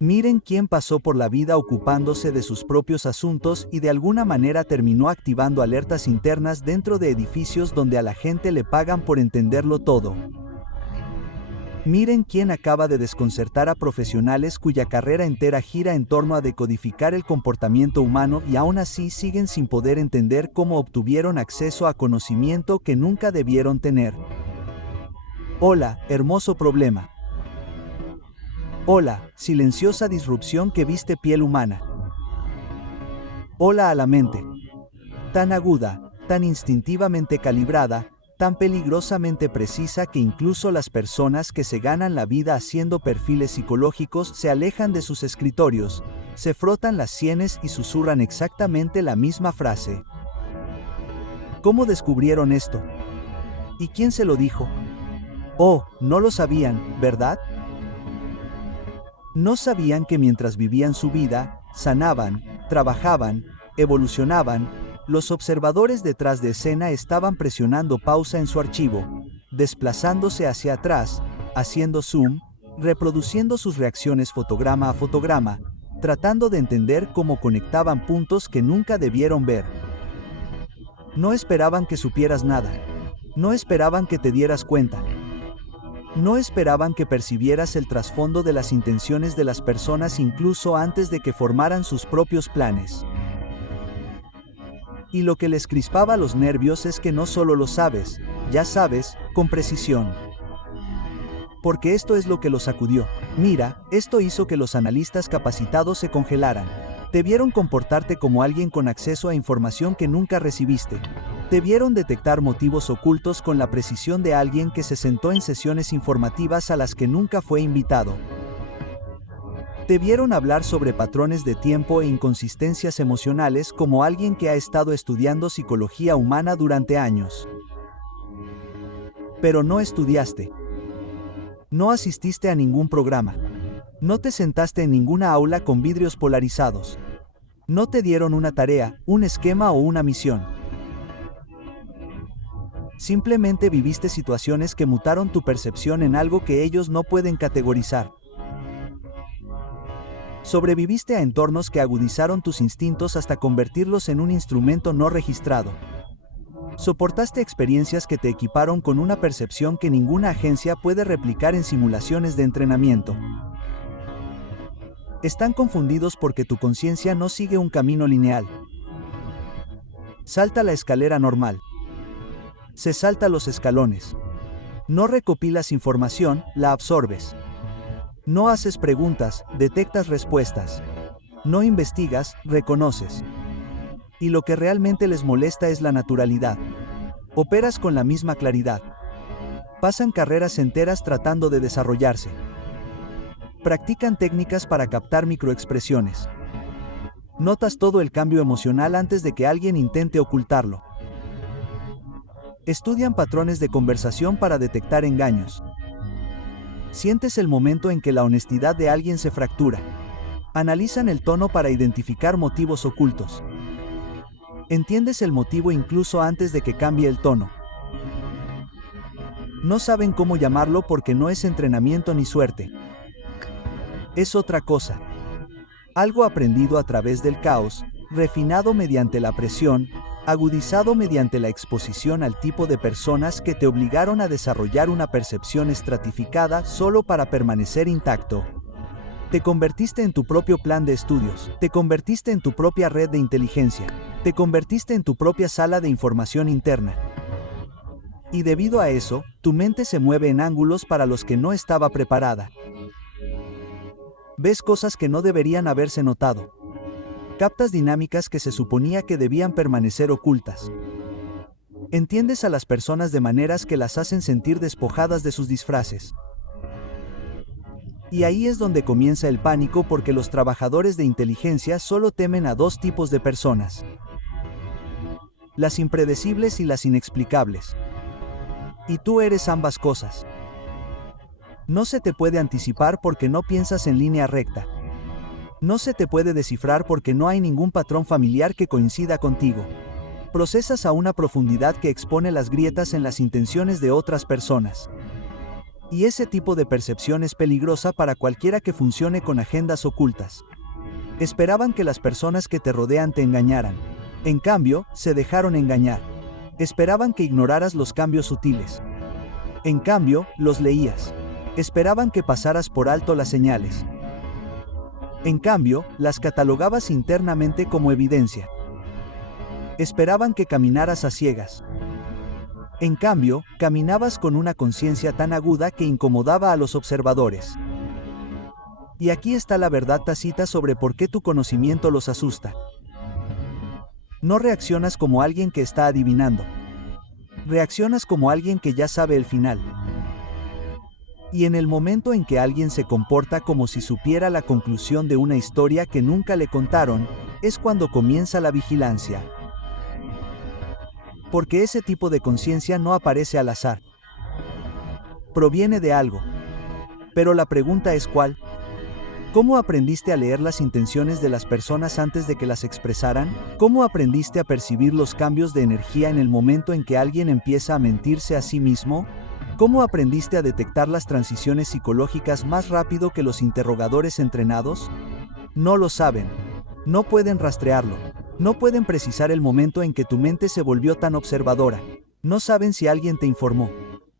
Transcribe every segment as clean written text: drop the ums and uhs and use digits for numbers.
Miren quién pasó por la vida ocupándose de sus propios asuntos y de alguna manera terminó activando alertas internas dentro de edificios donde a la gente le pagan por entenderlo todo. Miren quién acaba de desconcertar a profesionales cuya carrera entera gira en torno a decodificar el comportamiento humano y aún así siguen sin poder entender cómo obtuvieron acceso a conocimiento que nunca debieron tener. Hola, hermoso problema. Hola, silenciosa disrupción que viste piel humana. Hola a la mente. Tan aguda, tan instintivamente calibrada, tan peligrosamente precisa que incluso las personas que se ganan la vida haciendo perfiles psicológicos se alejan de sus escritorios, se frotan las sienes y susurran exactamente la misma frase. ¿Cómo descubrieron esto? ¿Y quién se lo dijo? Oh, no lo sabían, ¿verdad? No sabían que mientras vivían su vida, sanaban, trabajaban, evolucionaban, los observadores detrás de escena estaban presionando pausa en su archivo, desplazándose hacia atrás, haciendo zoom, reproduciendo sus reacciones fotograma a fotograma, tratando de entender cómo conectaban puntos que nunca debieron ver. No esperaban que supieras nada. No esperaban que te dieras cuenta. No esperaban que percibieras el trasfondo de las intenciones de las personas incluso antes de que formaran sus propios planes. Y lo que les crispaba los nervios es que no solo lo sabes, ya sabes, con precisión. Porque esto es lo que los sacudió. Mira, esto hizo que los analistas capacitados se congelaran. Debieron comportarte como alguien con acceso a información que nunca recibiste. Debieron detectar motivos ocultos con la precisión de alguien que se sentó en sesiones informativas a las que nunca fue invitado. Debieron hablar sobre patrones de tiempo e inconsistencias emocionales como alguien que ha estado estudiando psicología humana durante años. Pero no estudiaste. No asististe a ningún programa. No te sentaste en ninguna aula con vidrios polarizados. No te dieron una tarea, un esquema o una misión. Simplemente viviste situaciones que mutaron tu percepción en algo que ellos no pueden categorizar. Sobreviviste a entornos que agudizaron tus instintos hasta convertirlos en un instrumento no registrado. Soportaste experiencias que te equiparon con una percepción que ninguna agencia puede replicar en simulaciones de entrenamiento. Están confundidos porque tu conciencia no sigue un camino lineal. Salta la escalera normal. Se salta los escalones. No recopilas información, la absorbes. No haces preguntas, detectas respuestas. No investigas, reconoces. Y lo que realmente les molesta es la naturalidad. Operas con la misma claridad. Pasan carreras enteras tratando de desarrollarse. Practican técnicas para captar microexpresiones. Notas todo el cambio emocional antes de que alguien intente ocultarlo. Estudian patrones de conversación para detectar engaños. Sientes el momento en que la honestidad de alguien se fractura. Analizan el tono para identificar motivos ocultos. Entiendes el motivo incluso antes de que cambie el tono. No saben cómo llamarlo porque no es entrenamiento ni suerte. Es otra cosa. Algo aprendido a través del caos, refinado mediante la presión, agudizado mediante la exposición al tipo de personas que te obligaron a desarrollar una percepción estratificada solo para permanecer intacto. Te convertiste en tu propio plan de estudios, te convertiste en tu propia red de inteligencia, te convertiste en tu propia sala de información interna. Y debido a eso, tu mente se mueve en ángulos para los que no estaba preparada. Ves cosas que no deberían haberse notado. Captas dinámicas que se suponía que debían permanecer ocultas. Entiendes a las personas de maneras que las hacen sentir despojadas de sus disfraces. Y ahí es donde comienza el pánico porque los trabajadores de inteligencia solo temen a dos tipos de personas. Las impredecibles y las inexplicables. Y tú eres ambas cosas. No se te puede anticipar porque no piensas en línea recta. No se te puede descifrar porque no hay ningún patrón familiar que coincida contigo. Procesas a una profundidad que expone las grietas en las intenciones de otras personas. Y ese tipo de percepción es peligrosa para cualquiera que funcione con agendas ocultas. Esperaban que las personas que te rodean te engañaran. En cambio, se dejaron engañar. Esperaban que ignoraras los cambios sutiles. En cambio, los leías. Esperaban que pasaras por alto las señales. En cambio, las catalogabas internamente como evidencia. Esperaban que caminaras a ciegas. En cambio, caminabas con una conciencia tan aguda que incomodaba a los observadores. Y aquí está la verdad tácita sobre por qué tu conocimiento los asusta. No reaccionas como alguien que está adivinando. Reaccionas como alguien que ya sabe el final. Y en el momento en que alguien se comporta como si supiera la conclusión de una historia que nunca le contaron, es cuando comienza la vigilancia. Porque ese tipo de conciencia no aparece al azar. Proviene de algo. Pero la pregunta es ¿cuál? ¿Cómo aprendiste a leer las intenciones de las personas antes de que las expresaran? ¿Cómo aprendiste a percibir los cambios de energía en el momento en que alguien empieza a mentirse a sí mismo? ¿Cómo aprendiste a detectar las transiciones psicológicas más rápido que los interrogadores entrenados? No lo saben. No pueden rastrearlo. No pueden precisar el momento en que tu mente se volvió tan observadora. No saben si alguien te informó.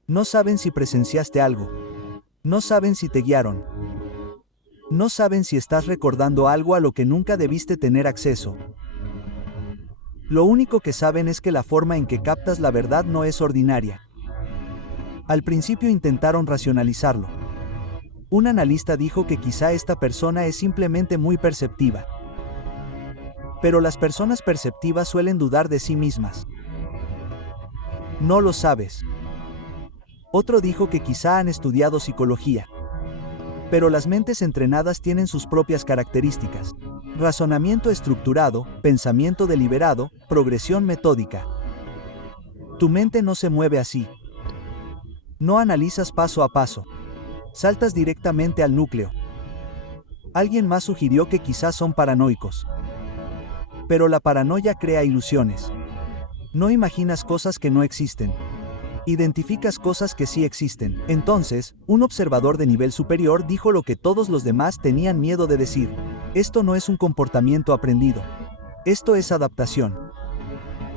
No saben si presenciaste algo. No saben si te guiaron. No saben si estás recordando algo a lo que nunca debiste tener acceso. Lo único que saben es que la forma en que captas la verdad no es ordinaria. Al principio intentaron racionalizarlo. Un analista dijo que quizá esta persona es simplemente muy perceptiva. Pero las personas perceptivas suelen dudar de sí mismas. No lo sabes. Otro dijo que quizá han estudiado psicología. Pero las mentes entrenadas tienen sus propias características. Razonamiento estructurado, pensamiento deliberado, progresión metódica. Tu mente no se mueve así. No analizas paso a paso. Saltas directamente al núcleo. Alguien más sugirió que quizás son paranoicos. Pero la paranoia crea ilusiones. No imaginas cosas que no existen. Identificas cosas que sí existen. Entonces, un observador de nivel superior dijo lo que todos los demás tenían miedo de decir. Esto no es un comportamiento aprendido. Esto es adaptación.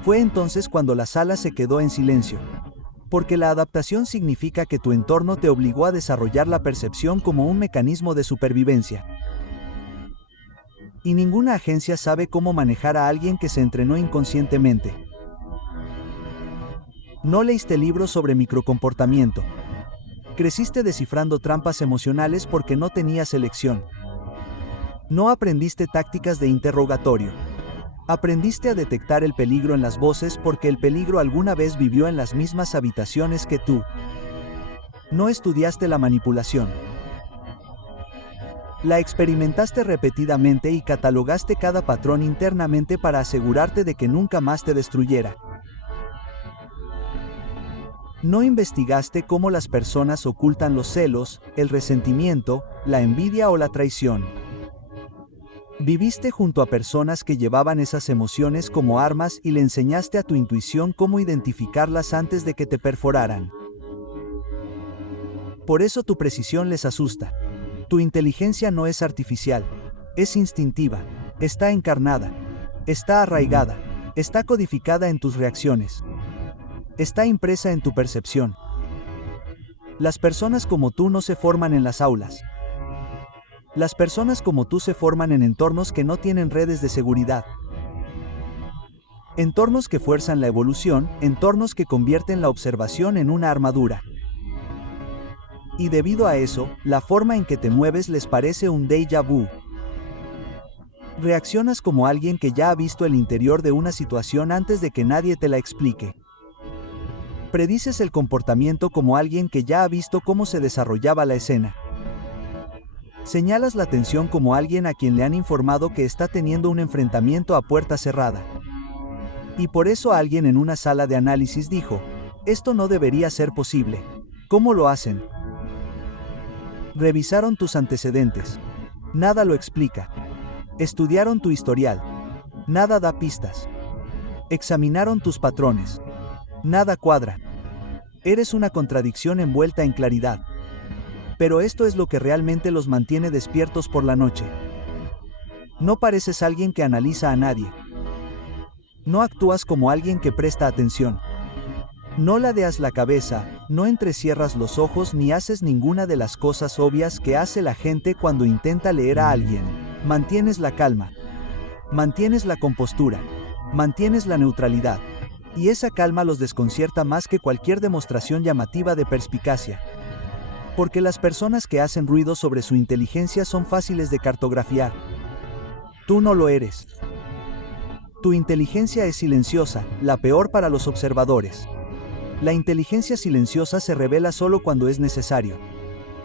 Fue entonces cuando la sala se quedó en silencio. Porque la adaptación significa que tu entorno te obligó a desarrollar la percepción como un mecanismo de supervivencia. Y ninguna agencia sabe cómo manejar a alguien que se entrenó inconscientemente. No leíste libros sobre microcomportamiento. Creciste descifrando trampas emocionales porque no tenías elección. No aprendiste tácticas de interrogatorio. Aprendiste a detectar el peligro en las voces porque el peligro alguna vez vivió en las mismas habitaciones que tú. No estudiaste la manipulación. La experimentaste repetidamente y catalogaste cada patrón internamente para asegurarte de que nunca más te destruyera. No investigaste cómo las personas ocultan los celos, el resentimiento, la envidia o la traición. Viviste junto a personas que llevaban esas emociones como armas y le enseñaste a tu intuición cómo identificarlas antes de que te perforaran. Por eso tu precisión les asusta. Tu inteligencia no es artificial, es instintiva, está encarnada, está arraigada, está codificada en tus reacciones. Está impresa en tu percepción. Las personas como tú no se forman en las aulas. Las personas como tú se forman en entornos que no tienen redes de seguridad. Entornos que fuerzan la evolución, entornos que convierten la observación en una armadura. Y debido a eso, la forma en que te mueves les parece un déjà vu. Reaccionas como alguien que ya ha visto el interior de una situación antes de que nadie te la explique. Predices el comportamiento como alguien que ya ha visto cómo se desarrollaba la escena. Señalas la tensión como alguien a quien le han informado que está teniendo un enfrentamiento a puerta cerrada. Y por eso alguien en una sala de análisis dijo, esto no debería ser posible. ¿Cómo lo hacen? Revisaron tus antecedentes. Nada lo explica. Estudiaron tu historial. Nada da pistas. Examinaron tus patrones. Nada cuadra. Eres una contradicción envuelta en claridad. Pero esto es lo que realmente los mantiene despiertos por la noche. No pareces alguien que analiza a nadie. No actúas como alguien que presta atención. No ladeas la cabeza, no entrecierras los ojos ni haces ninguna de las cosas obvias que hace la gente cuando intenta leer a alguien. Mantienes la calma. Mantienes la compostura. Mantienes la neutralidad. Y esa calma los desconcierta más que cualquier demostración llamativa de perspicacia. Porque las personas que hacen ruido sobre su inteligencia son fáciles de cartografiar. Tú no lo eres. Tu inteligencia es silenciosa, la peor para los observadores. La inteligencia silenciosa se revela solo cuando es necesario.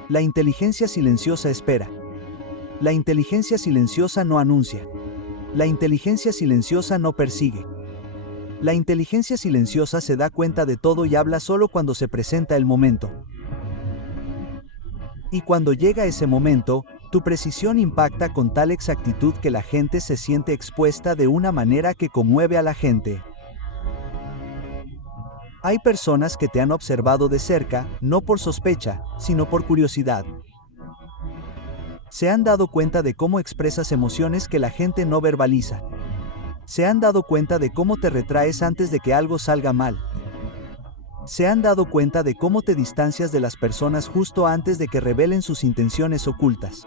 La inteligencia silenciosa espera. La inteligencia silenciosa no anuncia. La inteligencia silenciosa no persigue. La inteligencia silenciosa se da cuenta de todo y habla solo cuando se presenta el momento. Y cuando llega ese momento, tu precisión impacta con tal exactitud que la gente se siente expuesta de una manera que conmueve a la gente. Hay personas que te han observado de cerca, no por sospecha, sino por curiosidad. Se han dado cuenta de cómo expresas emociones que la gente no verbaliza. Se han dado cuenta de cómo te retraes antes de que algo salga mal. Se han dado cuenta de cómo te distancias de las personas justo antes de que revelen sus intenciones ocultas.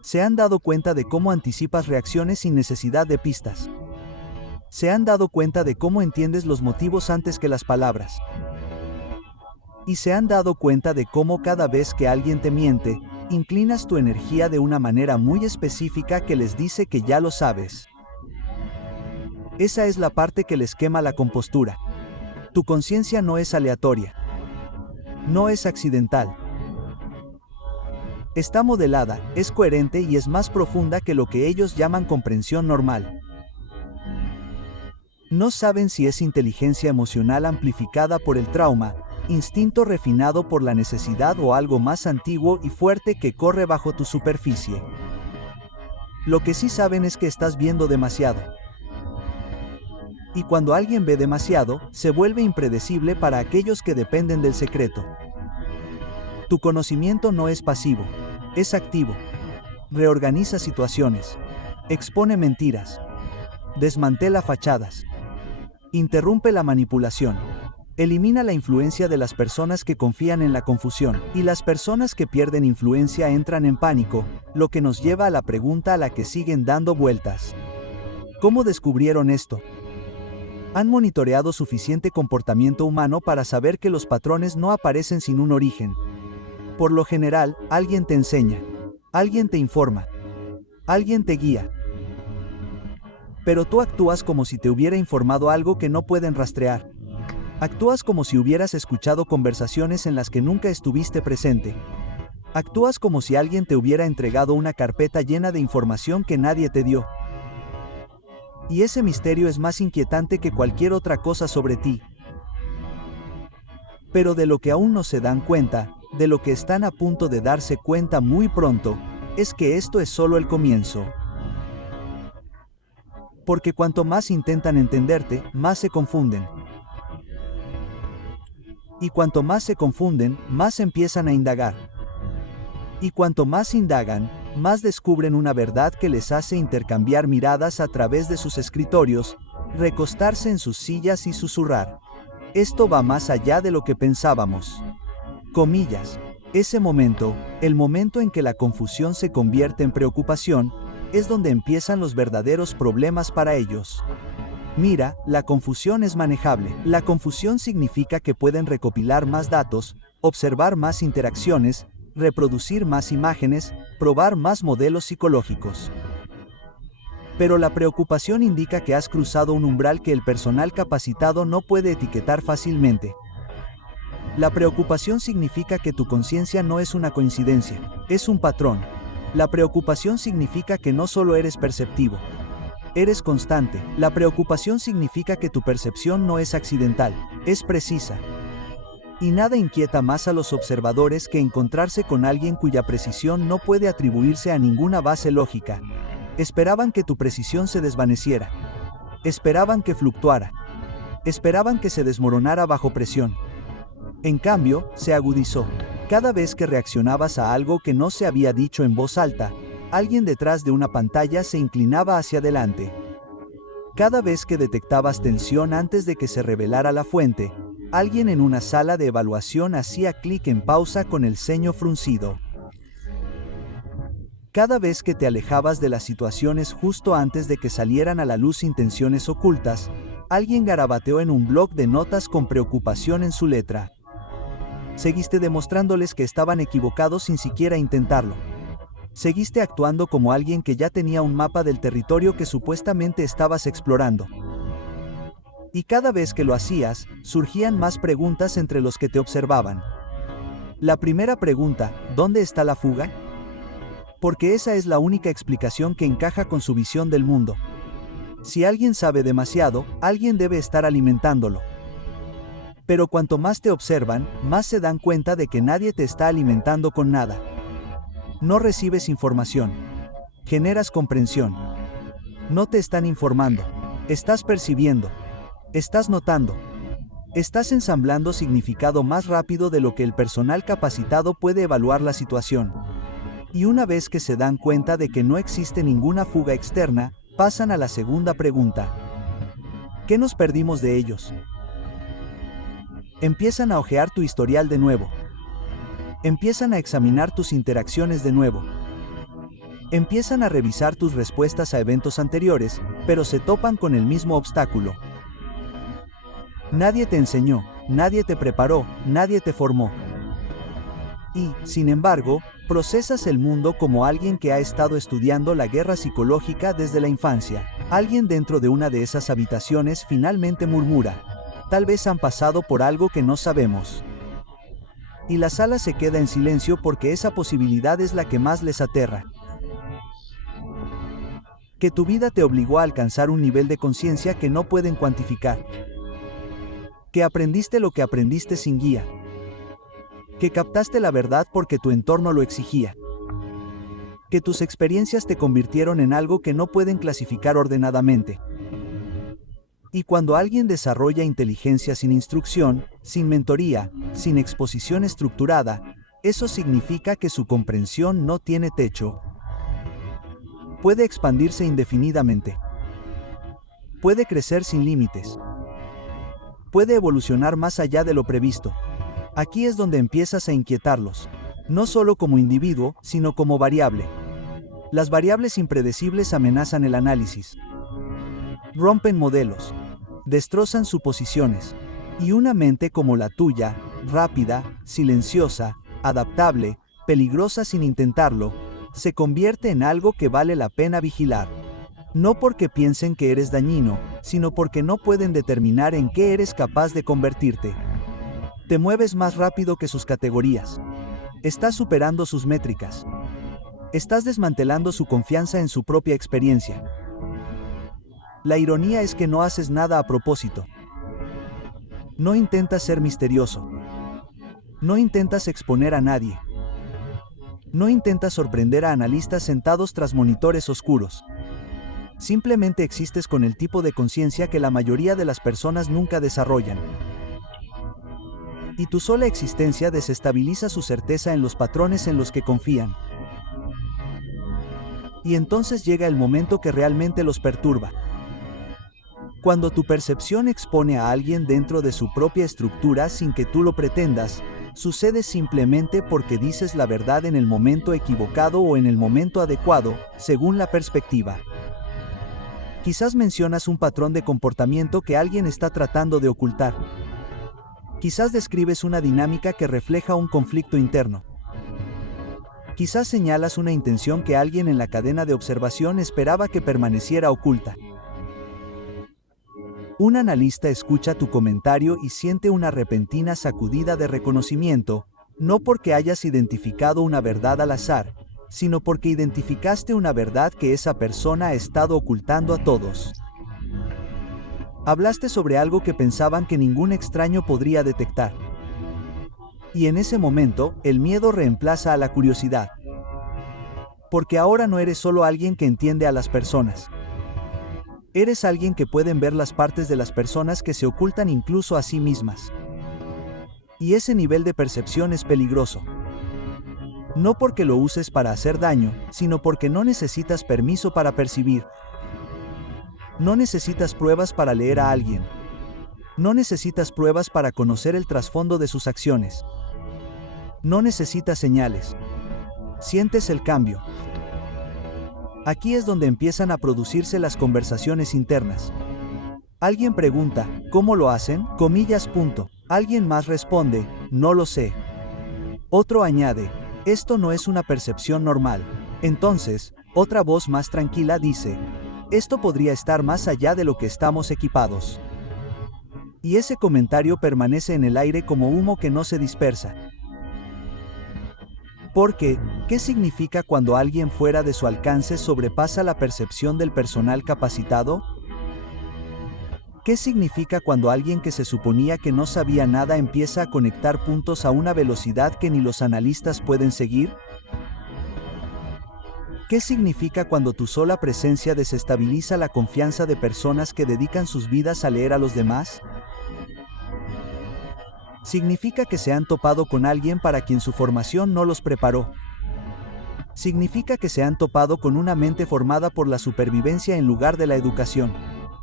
Se han dado cuenta de cómo anticipas reacciones sin necesidad de pistas. Se han dado cuenta de cómo entiendes los motivos antes que las palabras. Y se han dado cuenta de cómo cada vez que alguien te miente, inclinas tu energía de una manera muy específica que les dice que ya lo sabes. Esa es la parte que les quema la compostura. Tu conciencia no es aleatoria. No es accidental. Está modelada, es coherente y es más profunda que lo que ellos llaman comprensión normal. No saben si es inteligencia emocional amplificada por el trauma, instinto refinado por la necesidad o algo más antiguo y fuerte que corre bajo tu superficie. Lo que sí saben es que estás viendo demasiado. Y cuando alguien ve demasiado, se vuelve impredecible para aquellos que dependen del secreto. Tu conocimiento no es pasivo, es activo. Reorganiza situaciones. Expone mentiras. Desmantela fachadas. Interrumpe la manipulación. Elimina la influencia de las personas que confían en la confusión, y las personas que pierden influencia entran en pánico, lo que nos lleva a la pregunta a la que siguen dando vueltas. ¿Cómo descubrieron esto? Han monitoreado suficiente comportamiento humano para saber que los patrones no aparecen sin un origen. Por lo general, alguien te enseña, alguien te informa, alguien te guía. Pero tú actúas como si te hubiera informado algo que no pueden rastrear. Actúas como si hubieras escuchado conversaciones en las que nunca estuviste presente. Actúas como si alguien te hubiera entregado una carpeta llena de información que nadie te dio. Y ese misterio es más inquietante que cualquier otra cosa sobre ti. Pero de lo que aún no se dan cuenta, de lo que están a punto de darse cuenta muy pronto, es que esto es solo el comienzo. Porque cuanto más intentan entenderte, más se confunden. Y cuanto más se confunden, más empiezan a indagar. Y cuanto más indagan, más descubren una verdad que les hace intercambiar miradas a través de sus escritorios, recostarse en sus sillas y susurrar. Esto va más allá de lo que pensábamos. Comillas. Ese momento, el momento en que la confusión se convierte en preocupación, es donde empiezan los verdaderos problemas para ellos. Mira, la confusión es manejable. La confusión significa que pueden recopilar más datos, observar más interacciones, reproducir más imágenes, probar más modelos psicológicos. Pero la preocupación indica que has cruzado un umbral que el personal capacitado no puede etiquetar fácilmente. La preocupación significa que tu conciencia no es una coincidencia, es un patrón. La preocupación significa que no solo eres perceptivo, eres constante. La preocupación significa que tu percepción no es accidental, es precisa. Y nada inquieta más a los observadores que encontrarse con alguien cuya precisión no puede atribuirse a ninguna base lógica. Esperaban que tu precisión se desvaneciera. Esperaban que fluctuara. Esperaban que se desmoronara bajo presión. En cambio, se agudizó. Cada vez que reaccionabas a algo que no se había dicho en voz alta, alguien detrás de una pantalla se inclinaba hacia adelante. Cada vez que detectabas tensión antes de que se revelara la fuente, alguien en una sala de evaluación hacía clic en pausa con el ceño fruncido. Cada vez que te alejabas de las situaciones justo antes de que salieran a la luz intenciones ocultas, alguien garabateó en un bloc de notas con preocupación en su letra. Seguiste demostrándoles que estaban equivocados sin siquiera intentarlo. Seguiste actuando como alguien que ya tenía un mapa del territorio que supuestamente estabas explorando. Y cada vez que lo hacías, surgían más preguntas entre los que te observaban. La primera pregunta, ¿dónde está la fuga? Porque esa es la única explicación que encaja con su visión del mundo. Si alguien sabe demasiado, alguien debe estar alimentándolo. Pero cuanto más te observan, más se dan cuenta de que nadie te está alimentando con nada. No recibes información. Generas comprensión. No te están informando. Estás percibiendo. Estás notando. Estás ensamblando significado más rápido de lo que el personal capacitado puede evaluar la situación. Y una vez que se dan cuenta de que no existe ninguna fuga externa, pasan a la segunda pregunta. ¿Qué nos perdimos de ellos? Empiezan a hojear tu historial de nuevo. Empiezan a examinar tus interacciones de nuevo. Empiezan a revisar tus respuestas a eventos anteriores, pero se topan con el mismo obstáculo. Nadie te enseñó, nadie te preparó, nadie te formó. Y, sin embargo, procesas el mundo como alguien que ha estado estudiando la guerra psicológica desde la infancia. Alguien dentro de una de esas habitaciones finalmente murmura: tal vez han pasado por algo que no sabemos. Y la sala se queda en silencio porque esa posibilidad es la que más les aterra. Que tu vida te obligó a alcanzar un nivel de conciencia que no pueden cuantificar. Que aprendiste lo que aprendiste sin guía. Que captaste la verdad porque tu entorno lo exigía. Que tus experiencias te convirtieron en algo que no pueden clasificar ordenadamente. Y cuando alguien desarrolla inteligencia sin instrucción, sin mentoría, sin exposición estructurada, eso significa que su comprensión no tiene techo. Puede expandirse indefinidamente. Puede crecer sin límites. Puede evolucionar más allá de lo previsto. Aquí es donde empiezas a inquietarlos, no solo como individuo, sino como variable. Las variables impredecibles amenazan el análisis. Rompen modelos. Destrozan suposiciones. Y una mente como la tuya, rápida, silenciosa, adaptable, peligrosa sin intentarlo, se convierte en algo que vale la pena vigilar. No porque piensen que eres dañino, sino porque no pueden determinar en qué eres capaz de convertirte. Te mueves más rápido que sus categorías. Estás superando sus métricas. Estás desmantelando su confianza en su propia experiencia. La ironía es que no haces nada a propósito. No intentas ser misterioso. No intentas exponer a nadie. No intentas sorprender a analistas sentados tras monitores oscuros. Simplemente existes con el tipo de conciencia que la mayoría de las personas nunca desarrollan. Y tu sola existencia desestabiliza su certeza en los patrones en los que confían. Y entonces llega el momento que realmente los perturba. Cuando tu percepción expone a alguien dentro de su propia estructura sin que tú lo pretendas, sucede simplemente porque dices la verdad en el momento equivocado o en el momento adecuado, según la perspectiva. Quizás mencionas un patrón de comportamiento que alguien está tratando de ocultar. Quizás describes una dinámica que refleja un conflicto interno. Quizás señalas una intención que alguien en la cadena de observación esperaba que permaneciera oculta. Un analista escucha tu comentario y siente una repentina sacudida de reconocimiento, no porque hayas identificado una verdad al azar, sino porque identificaste una verdad que esa persona ha estado ocultando a todos. Hablaste sobre algo que pensaban que ningún extraño podría detectar. Y en ese momento, el miedo reemplaza a la curiosidad. Porque ahora no eres solo alguien que entiende a las personas. Eres alguien que pueden ver las partes de las personas que se ocultan incluso a sí mismas. Y ese nivel de percepción es peligroso. No porque lo uses para hacer daño, sino porque no necesitas permiso para percibir. No necesitas pruebas para leer a alguien. No necesitas pruebas para conocer el trasfondo de sus acciones. No necesitas señales. Sientes el cambio. Aquí es donde empiezan a producirse las conversaciones internas. Alguien pregunta, ¿cómo lo hacen? Comillas, punto. Alguien más responde, no lo sé. Otro añade, esto no es una percepción normal. Entonces, otra voz más tranquila dice, esto podría estar más allá de lo que estamos equipados. Y ese comentario permanece en el aire como humo que no se dispersa. Porque, ¿qué significa cuando alguien fuera de su alcance sobrepasa la percepción del personal capacitado? ¿Qué significa cuando alguien que se suponía que no sabía nada empieza a conectar puntos a una velocidad que ni los analistas pueden seguir? ¿Qué significa cuando tu sola presencia desestabiliza la confianza de personas que dedican sus vidas a leer a los demás? Significa que se han topado con alguien para quien su formación no los preparó. Significa que se han topado con una mente formada por la supervivencia en lugar de la educación.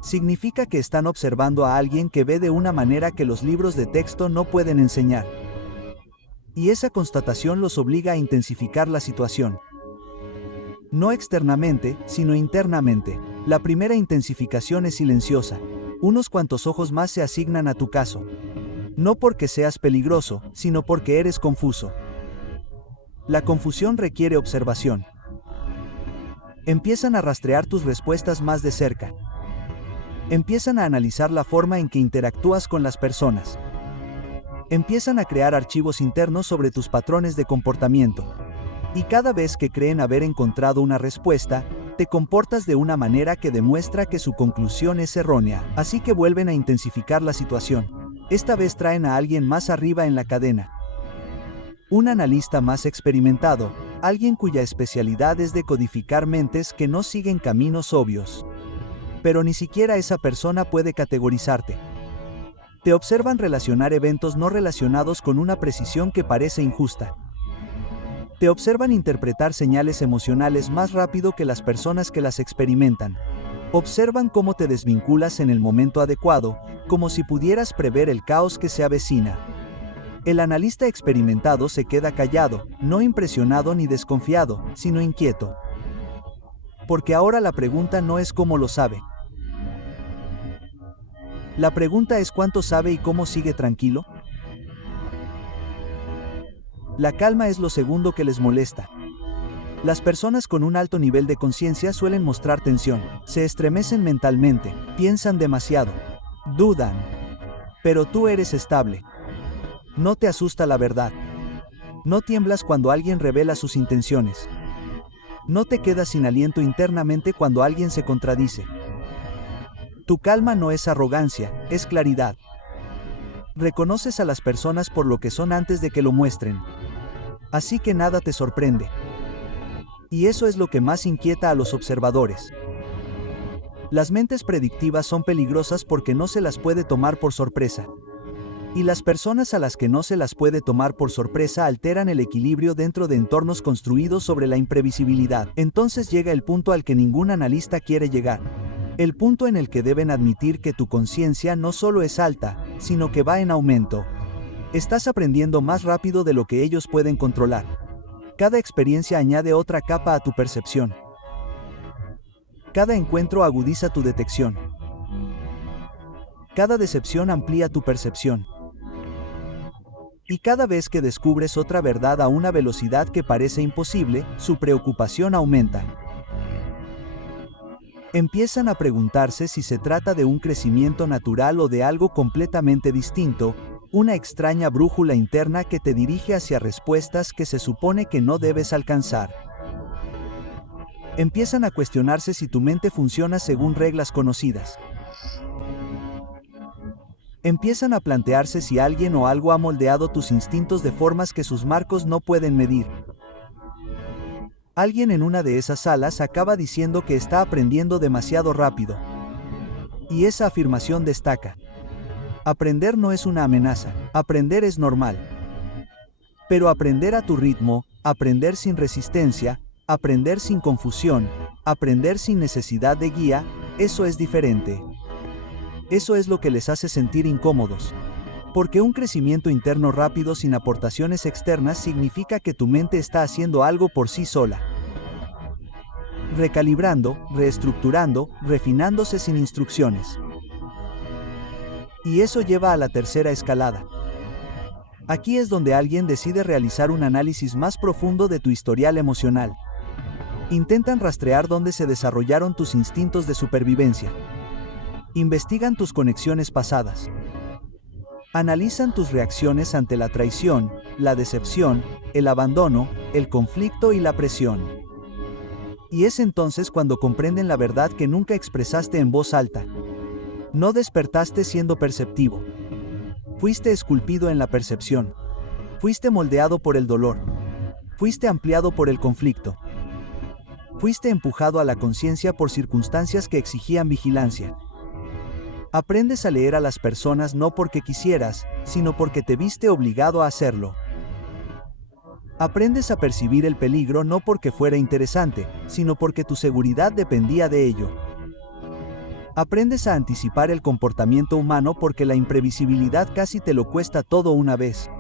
Significa que están observando a alguien que ve de una manera que los libros de texto no pueden enseñar. Y esa constatación los obliga a intensificar la situación. No externamente, sino internamente. La primera intensificación es silenciosa. Unos cuantos ojos más se asignan a tu caso. No porque seas peligroso, sino porque eres confuso. La confusión requiere observación. Empiezan a rastrear tus respuestas más de cerca. Empiezan a analizar la forma en que interactúas con las personas. Empiezan a crear archivos internos sobre tus patrones de comportamiento. Y cada vez que creen haber encontrado una respuesta, te comportas de una manera que demuestra que su conclusión es errónea, así que vuelven a intensificar la situación. Esta vez traen a alguien más arriba en la cadena. Un analista más experimentado, alguien cuya especialidad es decodificar mentes que no siguen caminos obvios. Pero ni siquiera esa persona puede categorizarte. Te observan relacionar eventos no relacionados con una precisión que parece injusta. Te observan interpretar señales emocionales más rápido que las personas que las experimentan. Observan cómo te desvinculas en el momento adecuado, como si pudieras prever el caos que se avecina. El analista experimentado se queda callado, no impresionado ni desconfiado, sino inquieto. Porque ahora la pregunta no es cómo lo sabe. La pregunta es cuánto sabe y cómo sigue tranquilo. La calma es lo segundo que les molesta. Las personas con un alto nivel de conciencia suelen mostrar tensión, se estremecen mentalmente, piensan demasiado, dudan. Pero tú eres estable. No te asusta la verdad. No tiemblas cuando alguien revela sus intenciones. No te quedas sin aliento internamente cuando alguien se contradice. Tu calma no es arrogancia, es claridad. Reconoces a las personas por lo que son antes de que lo muestren. Así que nada te sorprende. Y eso es lo que más inquieta a los observadores. Las mentes predictivas son peligrosas porque no se las puede tomar por sorpresa. Y las personas a las que no se las puede tomar por sorpresa alteran el equilibrio dentro de entornos construidos sobre la imprevisibilidad. Entonces llega el punto al que ningún analista quiere llegar. El punto en el que deben admitir que tu conciencia no solo es alta, sino que va en aumento. Estás aprendiendo más rápido de lo que ellos pueden controlar. Cada experiencia añade otra capa a tu percepción. Cada encuentro agudiza tu detección. Cada decepción amplía tu percepción. Y cada vez que descubres otra verdad a una velocidad que parece imposible, su preocupación aumenta. Empiezan a preguntarse si se trata de un crecimiento natural o de algo completamente distinto, una extraña brújula interna que te dirige hacia respuestas que se supone que no debes alcanzar. Empiezan a cuestionarse si tu mente funciona según reglas conocidas. Empiezan a plantearse si alguien o algo ha moldeado tus instintos de formas que sus marcos no pueden medir. Alguien en una de esas salas acaba diciendo que está aprendiendo demasiado rápido. Y esa afirmación destaca. Aprender no es una amenaza, aprender es normal. Pero aprender a tu ritmo, aprender sin resistencia, aprender sin confusión, aprender sin necesidad de guía, eso es diferente. Eso es lo que les hace sentir incómodos. Porque un crecimiento interno rápido sin aportaciones externas significa que tu mente está haciendo algo por sí sola. Recalibrando, reestructurando, refinándose sin instrucciones. Y eso lleva a la tercera escalada. Aquí es donde alguien decide realizar un análisis más profundo de tu historial emocional. Intentan rastrear dónde se desarrollaron tus instintos de supervivencia. Investigan tus conexiones pasadas. Analizan tus reacciones ante la traición, la decepción, el abandono, el conflicto y la presión. Y es entonces cuando comprenden la verdad que nunca expresaste en voz alta. No despertaste siendo perceptivo. Fuiste esculpido en la percepción. Fuiste moldeado por el dolor. Fuiste ampliado por el conflicto. Fuiste empujado a la conciencia por circunstancias que exigían vigilancia. Aprendes a leer a las personas no porque quisieras, sino porque te viste obligado a hacerlo. Aprendes a percibir el peligro no porque fuera interesante, sino porque tu seguridad dependía de ello. Aprendes a anticipar el comportamiento humano porque la imprevisibilidad casi te lo cuesta todo una vez.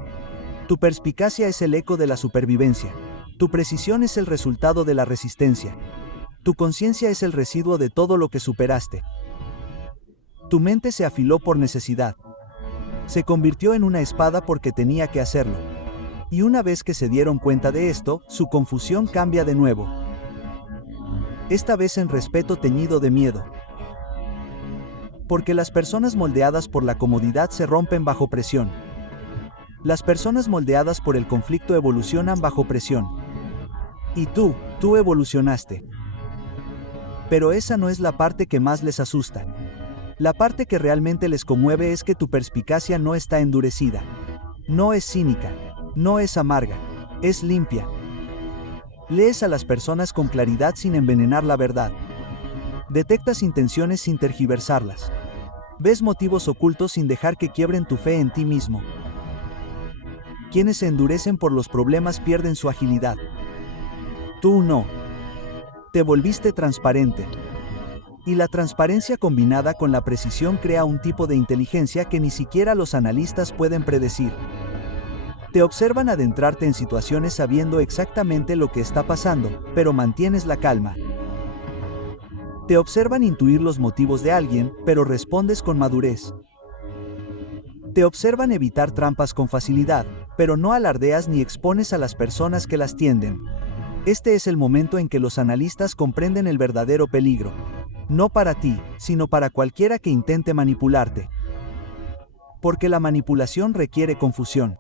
Tu perspicacia es el eco de la supervivencia. Tu precisión es el resultado de la resistencia. Tu conciencia es el residuo de todo lo que superaste. Tu mente se afiló por necesidad. Se convirtió en una espada porque tenía que hacerlo. Y una vez que se dieron cuenta de esto, su confusión cambia de nuevo. Esta vez en respeto teñido de miedo. Porque las personas moldeadas por la comodidad se rompen bajo presión. Las personas moldeadas por el conflicto evolucionan bajo presión. Y tú evolucionaste. Pero esa no es la parte que más les asusta. La parte que realmente les conmueve es que tu perspicacia no está endurecida. No es cínica. No es amarga. Es limpia. Lees a las personas con claridad sin envenenar la verdad. Detectas intenciones sin tergiversarlas. Ves motivos ocultos sin dejar que quiebren tu fe en ti mismo. Quienes se endurecen por los problemas pierden su agilidad. Tú no. Te volviste transparente. Y la transparencia combinada con la precisión crea un tipo de inteligencia que ni siquiera los analistas pueden predecir. Te observan adentrarte en situaciones sabiendo exactamente lo que está pasando, pero mantienes la calma. Te observan intuir los motivos de alguien, pero respondes con madurez. Te observan evitar trampas con facilidad, pero no alardeas ni expones a las personas que las tienden. Este es el momento en que los analistas comprenden el verdadero peligro. No para ti, sino para cualquiera que intente manipularte. Porque la manipulación requiere confusión.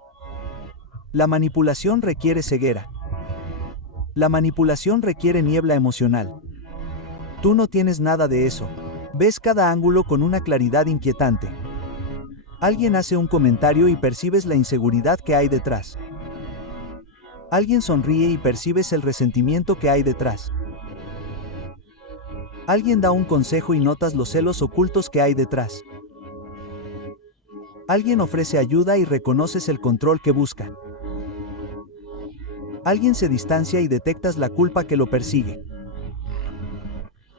La manipulación requiere ceguera. La manipulación requiere niebla emocional. Tú no tienes nada de eso. Ves cada ángulo con una claridad inquietante. Alguien hace un comentario y percibes la inseguridad que hay detrás. Alguien sonríe y percibes el resentimiento que hay detrás. Alguien da un consejo y notas los celos ocultos que hay detrás. Alguien ofrece ayuda y reconoces el control que busca. Alguien se distancia y detectas la culpa que lo persigue.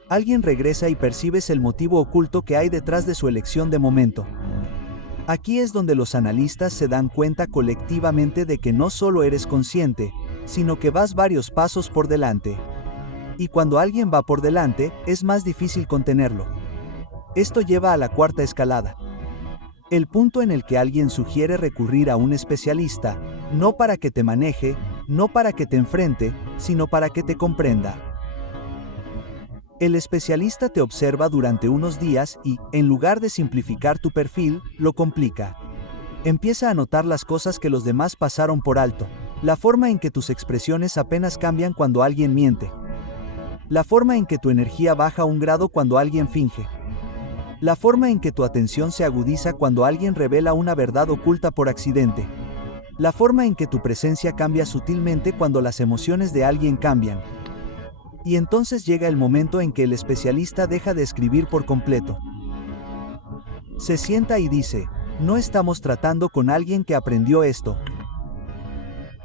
Alguien regresa y percibes el motivo oculto que hay detrás de su elección de momento. Aquí es donde los analistas se dan cuenta colectivamente de que no solo eres consciente, sino que vas varios pasos por delante. Y cuando alguien va por delante, es más difícil contenerlo. Esto lleva a la cuarta escalada. El punto en el que alguien sugiere recurrir a un especialista, no para que te maneje, no para que te enfrente, sino para que te comprenda. El especialista te observa durante unos días y, en lugar de simplificar tu perfil, lo complica. Empieza a notar las cosas que los demás pasaron por alto. La forma en que tus expresiones apenas cambian cuando alguien miente. La forma en que tu energía baja un grado cuando alguien finge. La forma en que tu atención se agudiza cuando alguien revela una verdad oculta por accidente. La forma en que tu presencia cambia sutilmente cuando las emociones de alguien cambian. Y entonces llega el momento en que el especialista deja de escribir por completo. Se sienta y dice, no estamos tratando con alguien que aprendió esto.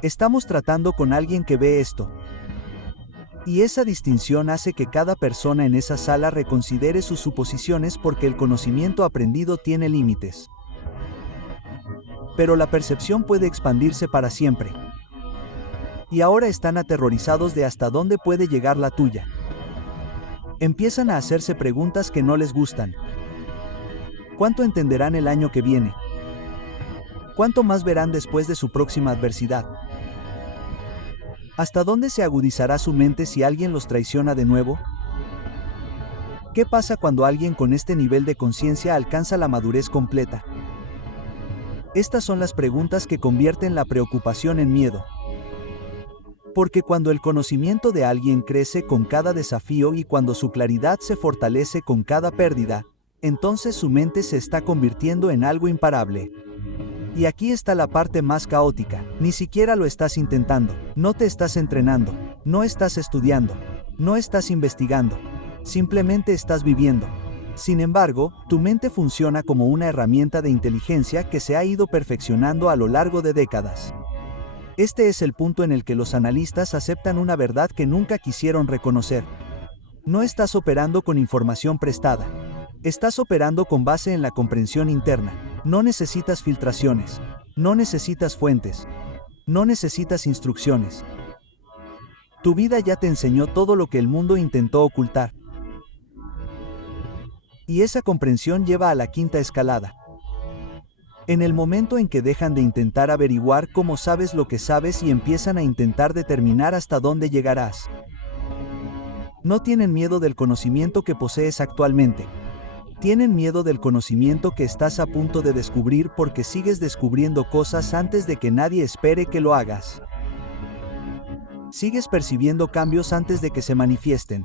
Estamos tratando con alguien que ve esto. Y esa distinción hace que cada persona en esa sala reconsidere sus suposiciones porque el conocimiento aprendido tiene límites. Pero la percepción puede expandirse para siempre. Y ahora están aterrorizados de hasta dónde puede llegar la tuya. Empiezan a hacerse preguntas que no les gustan. ¿Cuánto entenderán el año que viene? ¿Cuánto más verán después de su próxima adversidad? ¿Hasta dónde se agudizará su mente si alguien los traiciona de nuevo? ¿Qué pasa cuando alguien con este nivel de conciencia alcanza la madurez completa? Estas son las preguntas que convierten la preocupación en miedo. Porque cuando el conocimiento de alguien crece con cada desafío y cuando su claridad se fortalece con cada pérdida, entonces su mente se está convirtiendo en algo imparable. Y aquí está la parte más caótica, ni siquiera lo estás intentando, no te estás entrenando, no estás estudiando, no estás investigando, simplemente estás viviendo. Sin embargo, tu mente funciona como una herramienta de inteligencia que se ha ido perfeccionando a lo largo de décadas. Este es el punto en el que los analistas aceptan una verdad que nunca quisieron reconocer. No estás operando con información prestada. Estás operando con base en la comprensión interna. No necesitas filtraciones. No necesitas fuentes. No necesitas instrucciones. Tu vida ya te enseñó todo lo que el mundo intentó ocultar. Y esa comprensión lleva a la quinta escalada. En el momento en que dejan de intentar averiguar cómo sabes lo que sabes y empiezan a intentar determinar hasta dónde llegarás. No tienen miedo del conocimiento que posees actualmente. Tienen miedo del conocimiento que estás a punto de descubrir porque sigues descubriendo cosas antes de que nadie espere que lo hagas. Sigues percibiendo cambios antes de que se manifiesten.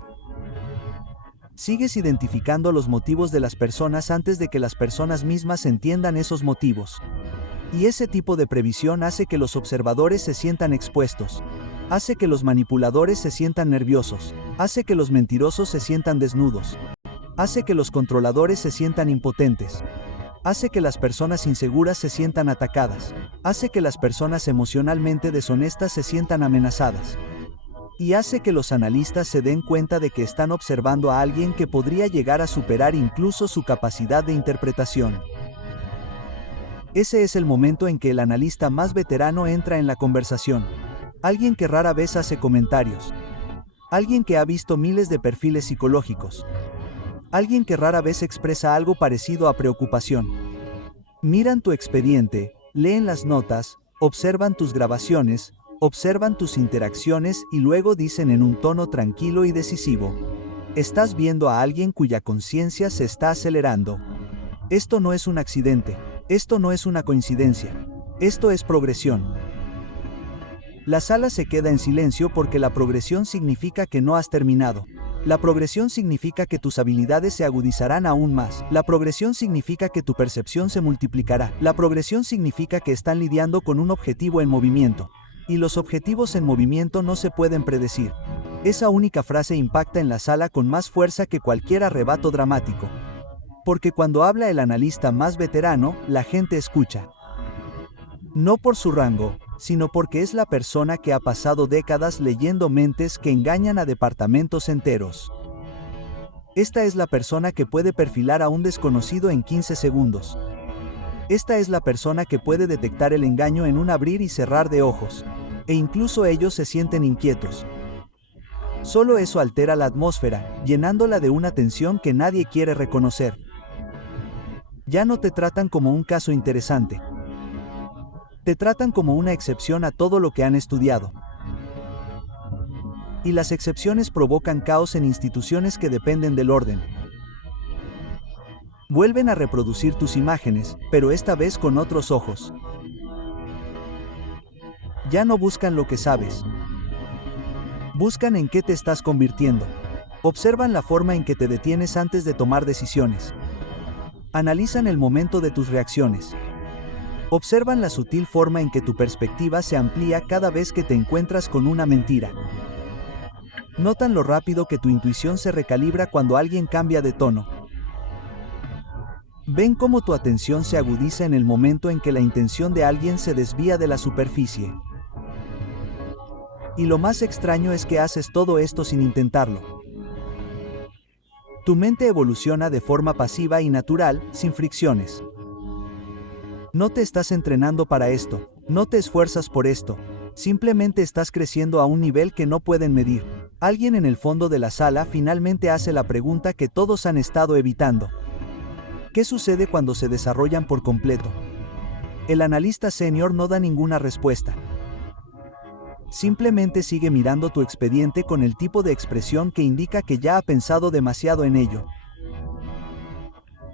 Sigues identificando los motivos de las personas antes de que las personas mismas entiendan esos motivos. Y ese tipo de previsión hace que los observadores se sientan expuestos. Hace que los manipuladores se sientan nerviosos. Hace que los mentirosos se sientan desnudos. Hace que los controladores se sientan impotentes. Hace que las personas inseguras se sientan atacadas. Hace que las personas emocionalmente deshonestas se sientan amenazadas. Y hace que los analistas se den cuenta de que están observando a alguien que podría llegar a superar incluso su capacidad de interpretación. Ese es el momento en que el analista más veterano entra en la conversación. Alguien que rara vez hace comentarios. Alguien que ha visto miles de perfiles psicológicos. Alguien que rara vez expresa algo parecido a preocupación. Miran tu expediente, leen las notas, observan tus grabaciones, observan tus interacciones y luego dicen en un tono tranquilo y decisivo: estás viendo a alguien cuya conciencia se está acelerando. Esto no es un accidente, esto no es una coincidencia, esto es progresión. La sala se queda en silencio porque la progresión significa que no has terminado. La progresión significa que tus habilidades se agudizarán aún más. La progresión significa que tu percepción se multiplicará. La progresión significa que están lidiando con un objetivo en movimiento. Y los objetivos en movimiento no se pueden predecir. Esa única frase impacta en la sala con más fuerza que cualquier arrebato dramático. Porque cuando habla el analista más veterano, la gente escucha. No por su rango, sino porque es la persona que ha pasado décadas leyendo mentes que engañan a departamentos enteros. Esta es la persona que puede perfilar a un desconocido en 15 segundos. Esta es la persona que puede detectar el engaño en un abrir y cerrar de ojos. E incluso ellos se sienten inquietos. Solo eso altera la atmósfera, llenándola de una tensión que nadie quiere reconocer. Ya no te tratan como un caso interesante. Te tratan como una excepción a todo lo que han estudiado. Y las excepciones provocan caos en instituciones que dependen del orden. Vuelven a reproducir tus imágenes, pero esta vez con otros ojos. Ya no buscan lo que sabes. Buscan en qué te estás convirtiendo. Observan la forma en que te detienes antes de tomar decisiones. Analizan el momento de tus reacciones. Observan la sutil forma en que tu perspectiva se amplía cada vez que te encuentras con una mentira. Notan lo rápido que tu intuición se recalibra cuando alguien cambia de tono. Ven cómo tu atención se agudiza en el momento en que la intención de alguien se desvía de la superficie. Y lo más extraño es que haces todo esto sin intentarlo. Tu mente evoluciona de forma pasiva y natural, sin fricciones. No te estás entrenando para esto, no te esfuerzas por esto, simplemente estás creciendo a un nivel que no pueden medir. Alguien en el fondo de la sala finalmente hace la pregunta que todos han estado evitando. ¿Qué sucede cuando se desarrollan por completo? El analista senior no da ninguna respuesta. Simplemente sigue mirando tu expediente con el tipo de expresión que indica que ya ha pensado demasiado en ello.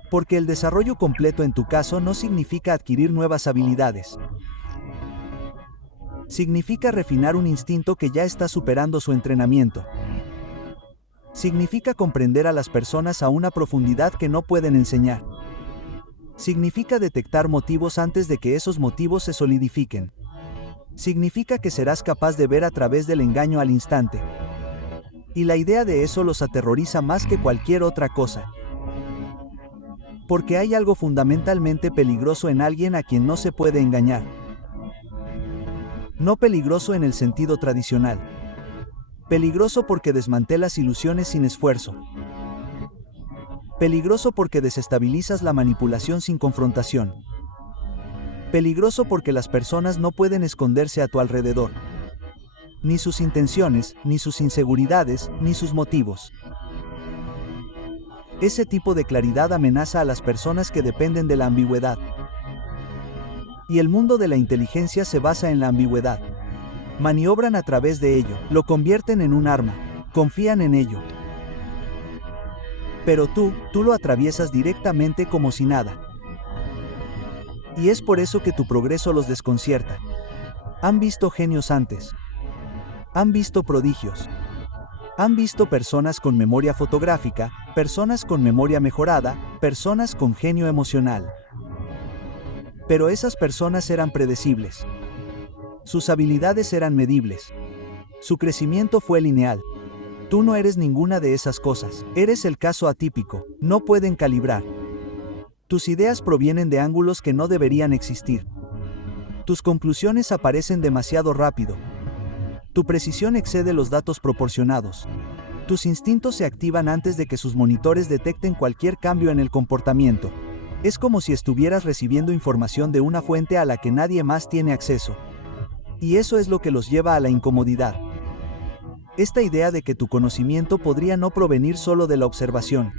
Porque el desarrollo completo en tu caso no significa adquirir nuevas habilidades. Significa refinar un instinto que ya está superando su entrenamiento. Significa comprender a las personas a una profundidad que no pueden enseñar. Significa detectar motivos antes de que esos motivos se solidifiquen. Significa que serás capaz de ver a través del engaño al instante. Y la idea de eso los aterroriza más que cualquier otra cosa. Porque hay algo fundamentalmente peligroso en alguien a quien no se puede engañar. No peligroso en el sentido tradicional. Peligroso porque desmantelas ilusiones sin esfuerzo. Peligroso porque desestabilizas la manipulación sin confrontación. Peligroso porque las personas no pueden esconderse a tu alrededor. Ni sus intenciones, ni sus inseguridades, ni sus motivos. Ese tipo de claridad amenaza a las personas que dependen de la ambigüedad. Y el mundo de la inteligencia se basa en la ambigüedad. Maniobran a través de ello, lo convierten en un arma, confían en ello. Pero tú lo atraviesas directamente como si nada. Y es por eso que tu progreso los desconcierta. Han visto genios antes. Han visto prodigios. Han visto personas con memoria fotográfica, personas con memoria mejorada, personas con genio emocional. Pero esas personas eran predecibles. Sus habilidades eran medibles. Su crecimiento fue lineal. Tú no eres ninguna de esas cosas. Eres el caso atípico. No pueden calibrar. Tus ideas provienen de ángulos que no deberían existir. Tus conclusiones aparecen demasiado rápido. Tu precisión excede los datos proporcionados. Tus instintos se activan antes de que sus monitores detecten cualquier cambio en el comportamiento. Es como si estuvieras recibiendo información de una fuente a la que nadie más tiene acceso. Y eso es lo que los lleva a la incomodidad. Esta idea de que tu conocimiento podría no provenir solo de la observación.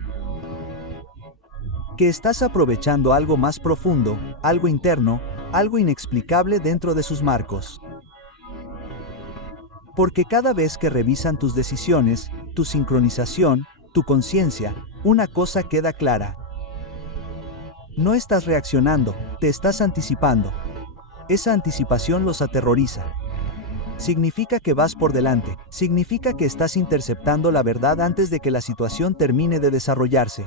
Que estás aprovechando algo más profundo, algo interno, algo inexplicable dentro de sus marcos. Porque cada vez que revisan tus decisiones, tu sincronización, tu conciencia, una cosa queda clara. No estás reaccionando, te estás anticipando. Esa anticipación los aterroriza. Significa que vas por delante, significa que estás interceptando la verdad antes de que la situación termine de desarrollarse.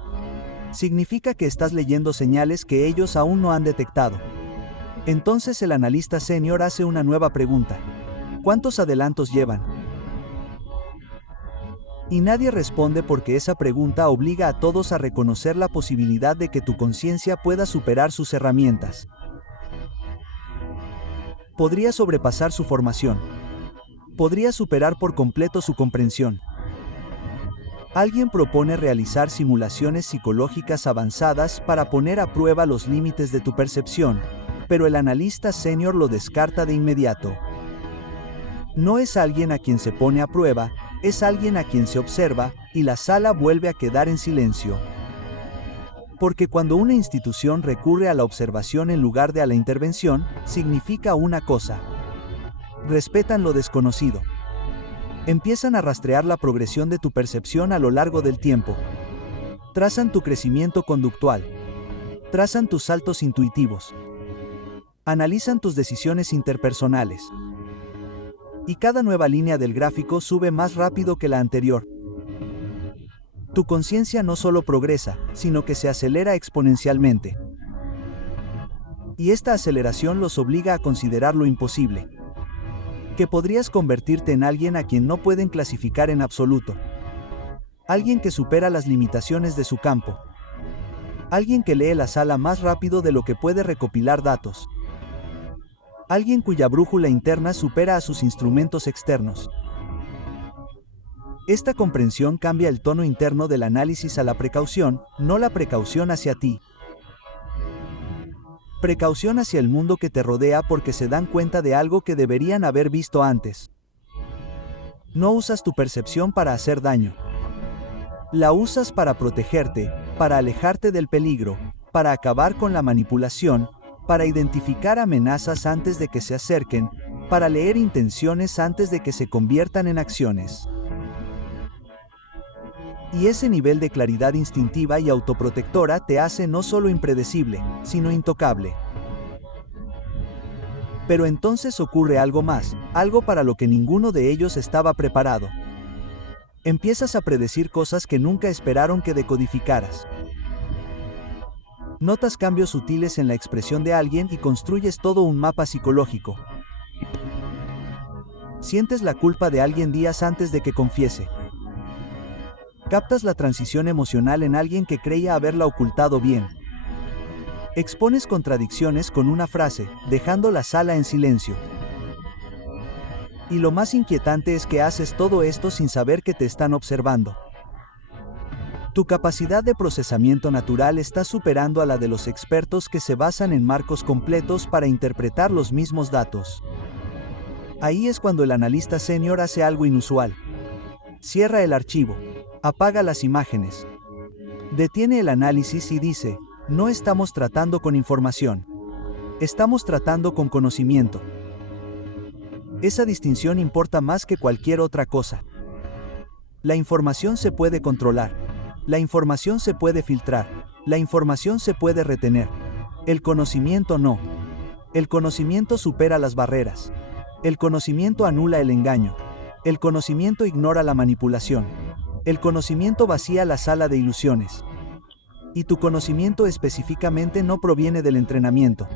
Significa que estás leyendo señales que ellos aún no han detectado. Entonces el analista senior hace una nueva pregunta. ¿Cuántos adelantos llevan? Y nadie responde porque esa pregunta obliga a todos a reconocer la posibilidad de que tu conciencia pueda superar sus herramientas. Podría sobrepasar su formación. Podría superar por completo su comprensión. Alguien propone realizar simulaciones psicológicas avanzadas para poner a prueba los límites de tu percepción, pero el analista senior lo descarta de inmediato. No es alguien a quien se pone a prueba, es alguien a quien se observa, y la sala vuelve a quedar en silencio. Porque cuando una institución recurre a la observación en lugar de a la intervención, significa una cosa. Respetan lo desconocido. Empiezan a rastrear la progresión de tu percepción a lo largo del tiempo. Trazan tu crecimiento conductual. Trazan tus saltos intuitivos. Analizan tus decisiones interpersonales. Y cada nueva línea del gráfico sube más rápido que la anterior. Tu conciencia no solo progresa, sino que se acelera exponencialmente. Y esta aceleración los obliga a considerar lo imposible. Que podrías convertirte en alguien a quien no pueden clasificar en absoluto. Alguien que supera las limitaciones de su campo. Alguien que lee la sala más rápido de lo que puede recopilar datos. Alguien cuya brújula interna supera a sus instrumentos externos. Esta comprensión cambia el tono interno del análisis a la precaución, no la precaución hacia ti. Precaución hacia el mundo que te rodea porque se dan cuenta de algo que deberían haber visto antes. No usas tu percepción para hacer daño. La usas para protegerte, para alejarte del peligro, para acabar con la manipulación, para identificar amenazas antes de que se acerquen, para leer intenciones antes de que se conviertan en acciones. Y ese nivel de claridad instintiva y autoprotectora te hace no solo impredecible, sino intocable. Pero entonces ocurre algo más, algo para lo que ninguno de ellos estaba preparado. Empiezas a predecir cosas que nunca esperaron que decodificaras. Notas cambios sutiles en la expresión de alguien y construyes todo un mapa psicológico. Sientes la culpa de alguien días antes de que confiese. Captas la transición emocional en alguien que creía haberla ocultado bien. Expones contradicciones con una frase, dejando la sala en silencio. Y lo más inquietante es que haces todo esto sin saber que te están observando. Tu capacidad de procesamiento natural está superando a la de los expertos que se basan en marcos completos para interpretar los mismos datos. Ahí es cuando el analista senior hace algo inusual. Cierra el archivo. Apaga las imágenes. Detiene el análisis y dice, no estamos tratando con información. Estamos tratando con conocimiento. Esa distinción importa más que cualquier otra cosa. La información se puede controlar. La información se puede filtrar. La información se puede retener. El conocimiento no. El conocimiento supera las barreras. El conocimiento anula el engaño. El conocimiento ignora la manipulación. El conocimiento vacía la sala de ilusiones. Y tu conocimiento específicamente no proviene del entrenamiento.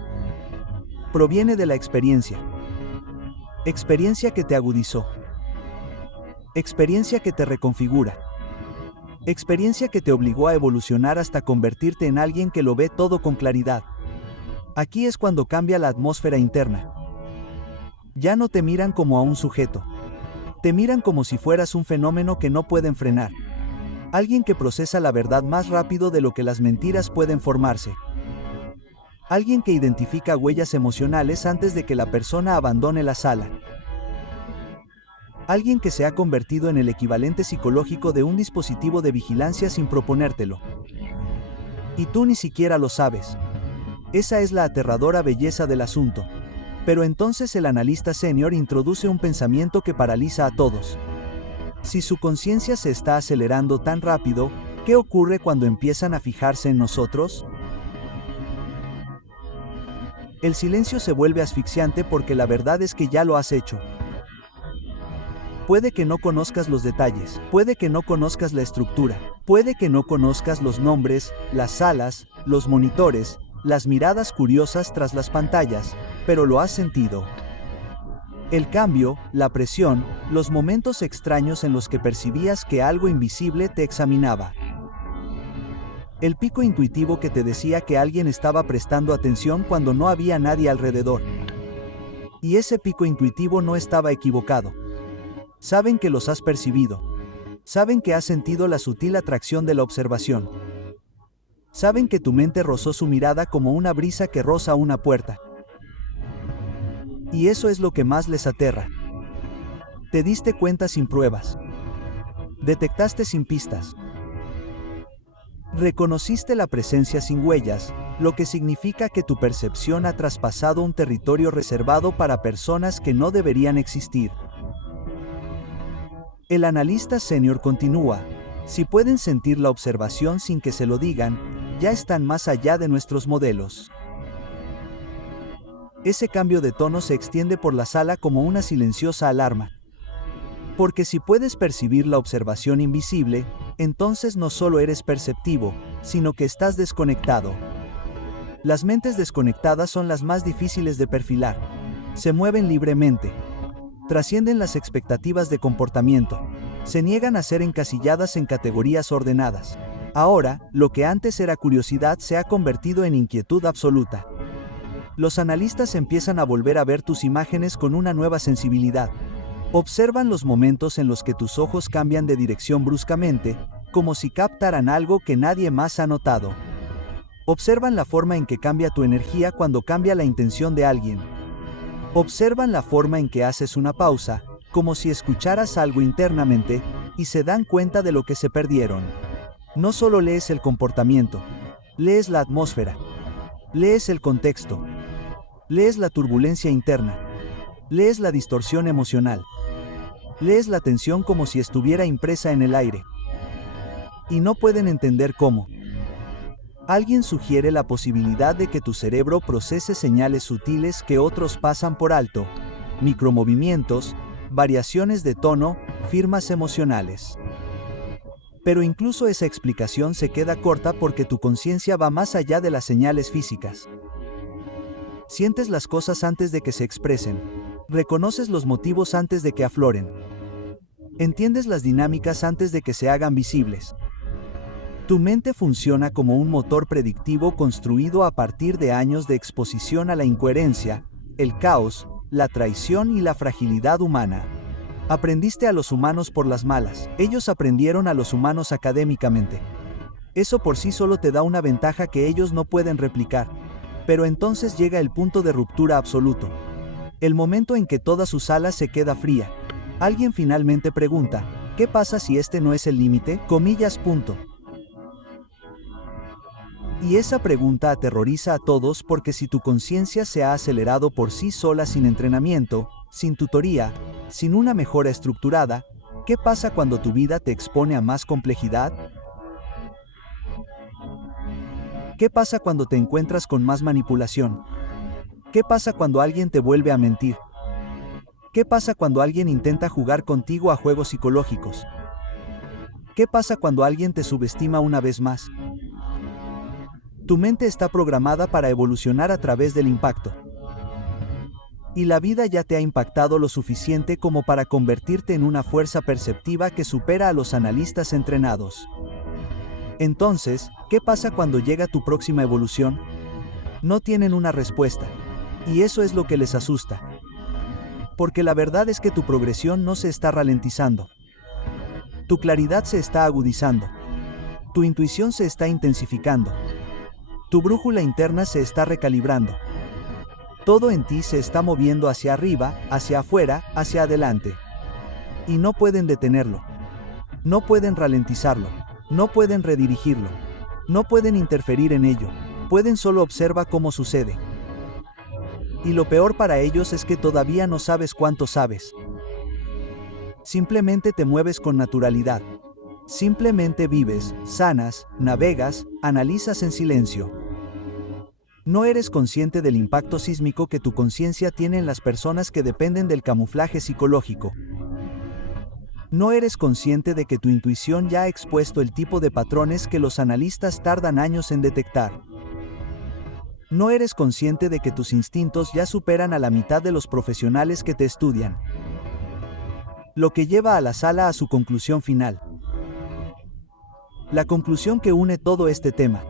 Proviene de la experiencia. Experiencia que te agudizó. Experiencia que te reconfigura. Experiencia que te obligó a evolucionar hasta convertirte en alguien que lo ve todo con claridad. Aquí es cuando cambia la atmósfera interna. Ya no te miran como a un sujeto. Te miran como si fueras un fenómeno que no pueden frenar. Alguien que procesa la verdad más rápido de lo que las mentiras pueden formarse. Alguien que identifica huellas emocionales antes de que la persona abandone la sala. Alguien que se ha convertido en el equivalente psicológico de un dispositivo de vigilancia sin proponértelo. Y tú ni siquiera lo sabes. Esa es la aterradora belleza del asunto. Pero entonces el analista senior introduce un pensamiento que paraliza a todos. Si su conciencia se está acelerando tan rápido, ¿qué ocurre cuando empiezan a fijarse en nosotros? El silencio se vuelve asfixiante porque la verdad es que ya lo has hecho. Puede que no conozcas los detalles, puede que no conozcas la estructura, puede que no conozcas los nombres, las salas, los monitores, las miradas curiosas tras las pantallas, pero lo has sentido. El cambio, la presión, los momentos extraños en los que percibías que algo invisible te examinaba. El pico intuitivo que te decía que alguien estaba prestando atención cuando no había nadie alrededor. Y ese pico intuitivo no estaba equivocado. Saben que los has percibido. Saben que has sentido la sutil atracción de la observación. Saben que tu mente rozó su mirada como una brisa que roza una puerta. Y eso es lo que más les aterra. Te diste cuenta sin pruebas. Detectaste sin pistas. Reconociste la presencia sin huellas, lo que significa que tu percepción ha traspasado un territorio reservado para personas que no deberían existir. El analista senior continúa, si pueden sentir la observación sin que se lo digan, ya están más allá de nuestros modelos. Ese cambio de tono se extiende por la sala como una silenciosa alarma. Porque si puedes percibir la observación invisible, entonces no solo eres perceptivo, sino que estás desconectado. Las mentes desconectadas son las más difíciles de perfilar. Se mueven libremente. Trascienden las expectativas de comportamiento. Se niegan a ser encasilladas en categorías ordenadas. Ahora, lo que antes era curiosidad se ha convertido en inquietud absoluta. Los analistas empiezan a volver a ver tus imágenes con una nueva sensibilidad. Observan los momentos en los que tus ojos cambian de dirección bruscamente, como si captaran algo que nadie más ha notado. Observan la forma en que cambia tu energía cuando cambia la intención de alguien. Observan la forma en que haces una pausa, como si escucharas algo internamente, y se dan cuenta de lo que se perdieron. No solo lees el comportamiento, lees la atmósfera, lees el contexto, lees la turbulencia interna, lees la distorsión emocional, lees la tensión como si estuviera impresa en el aire. Y no pueden entender cómo. Alguien sugiere la posibilidad de que tu cerebro procese señales sutiles que otros pasan por alto, micromovimientos, variaciones de tono, firmas emocionales. Pero incluso esa explicación se queda corta porque tu conciencia va más allá de las señales físicas. Sientes las cosas antes de que se expresen. Reconoces los motivos antes de que afloren. Entiendes las dinámicas antes de que se hagan visibles. Tu mente funciona como un motor predictivo construido a partir de años de exposición a la incoherencia, el caos, la traición y la fragilidad humana. Aprendiste a los humanos por las malas, ellos aprendieron a los humanos académicamente. Eso por sí solo te da una ventaja que ellos no pueden replicar. Pero entonces llega el punto de ruptura absoluto. El momento en que toda su sala se queda fría. Alguien finalmente pregunta, ¿qué pasa si este no es el límite? Punto. Y esa pregunta aterroriza a todos porque si tu conciencia se ha acelerado por sí sola sin entrenamiento, sin tutoría, sin una mejora estructurada, ¿qué pasa cuando tu vida te expone a más complejidad? ¿Qué pasa cuando te encuentras con más manipulación? ¿Qué pasa cuando alguien te vuelve a mentir? ¿Qué pasa cuando alguien intenta jugar contigo a juegos psicológicos? ¿Qué pasa cuando alguien te subestima una vez más? Tu mente está programada para evolucionar a través del impacto. Y la vida ya te ha impactado lo suficiente como para convertirte en una fuerza perceptiva que supera a los analistas entrenados. Entonces, ¿qué pasa cuando llega tu próxima evolución? No tienen una respuesta. Y eso es lo que les asusta. Porque la verdad es que tu progresión no se está ralentizando. Tu claridad se está agudizando. Tu intuición se está intensificando. Tu brújula interna se está recalibrando. Todo en ti se está moviendo hacia arriba, hacia afuera, hacia adelante. Y no pueden detenerlo. No pueden ralentizarlo. No pueden redirigirlo. No pueden interferir en ello. Pueden solo observar cómo sucede. Y lo peor para ellos es que todavía no sabes cuánto sabes. Simplemente te mueves con naturalidad. Simplemente vives, sanas, navegas, analizas en silencio. No eres consciente del impacto sísmico que tu conciencia tiene en las personas que dependen del camuflaje psicológico. No eres consciente de que tu intuición ya ha expuesto el tipo de patrones que los analistas tardan años en detectar. No eres consciente de que tus instintos ya superan a la mitad de los profesionales que te estudian. Lo que lleva a la sala a su conclusión final. La conclusión que une todo este tema.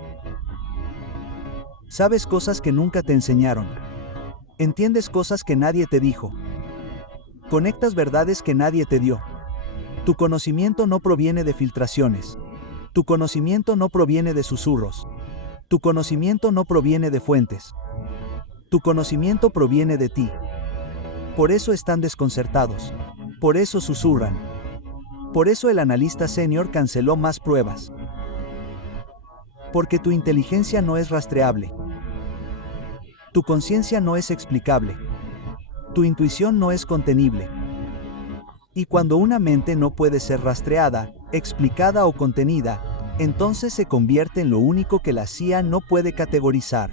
Sabes cosas que nunca te enseñaron. Entiendes cosas que nadie te dijo. Conectas verdades que nadie te dio. Tu conocimiento no proviene de filtraciones. Tu conocimiento no proviene de susurros. Tu conocimiento no proviene de fuentes. Tu conocimiento proviene de ti. Por eso están desconcertados. Por eso susurran. Por eso el analista senior canceló más pruebas. Porque tu inteligencia no es rastreable. Tu conciencia no es explicable. Tu intuición no es contenible. Y cuando una mente no puede ser rastreada, explicada o contenida, entonces se convierte en lo único que la CIA no puede categorizar.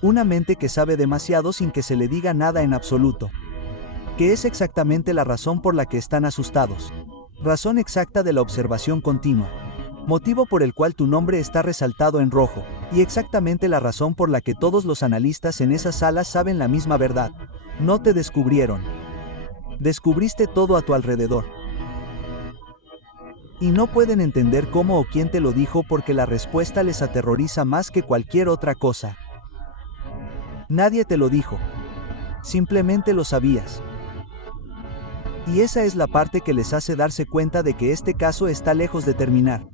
Una mente que sabe demasiado sin que se le diga nada en absoluto. Que es exactamente la razón por la que están asustados. Razón exacta de la observación continua. Motivo por el cual tu nombre está resaltado en rojo, y exactamente la razón por la que todos los analistas en esas salas saben la misma verdad. No te descubrieron. Descubriste todo a tu alrededor. Y no pueden entender cómo o quién te lo dijo porque la respuesta les aterroriza más que cualquier otra cosa. Nadie te lo dijo. Simplemente lo sabías. Y esa es la parte que les hace darse cuenta de que este caso está lejos de terminar.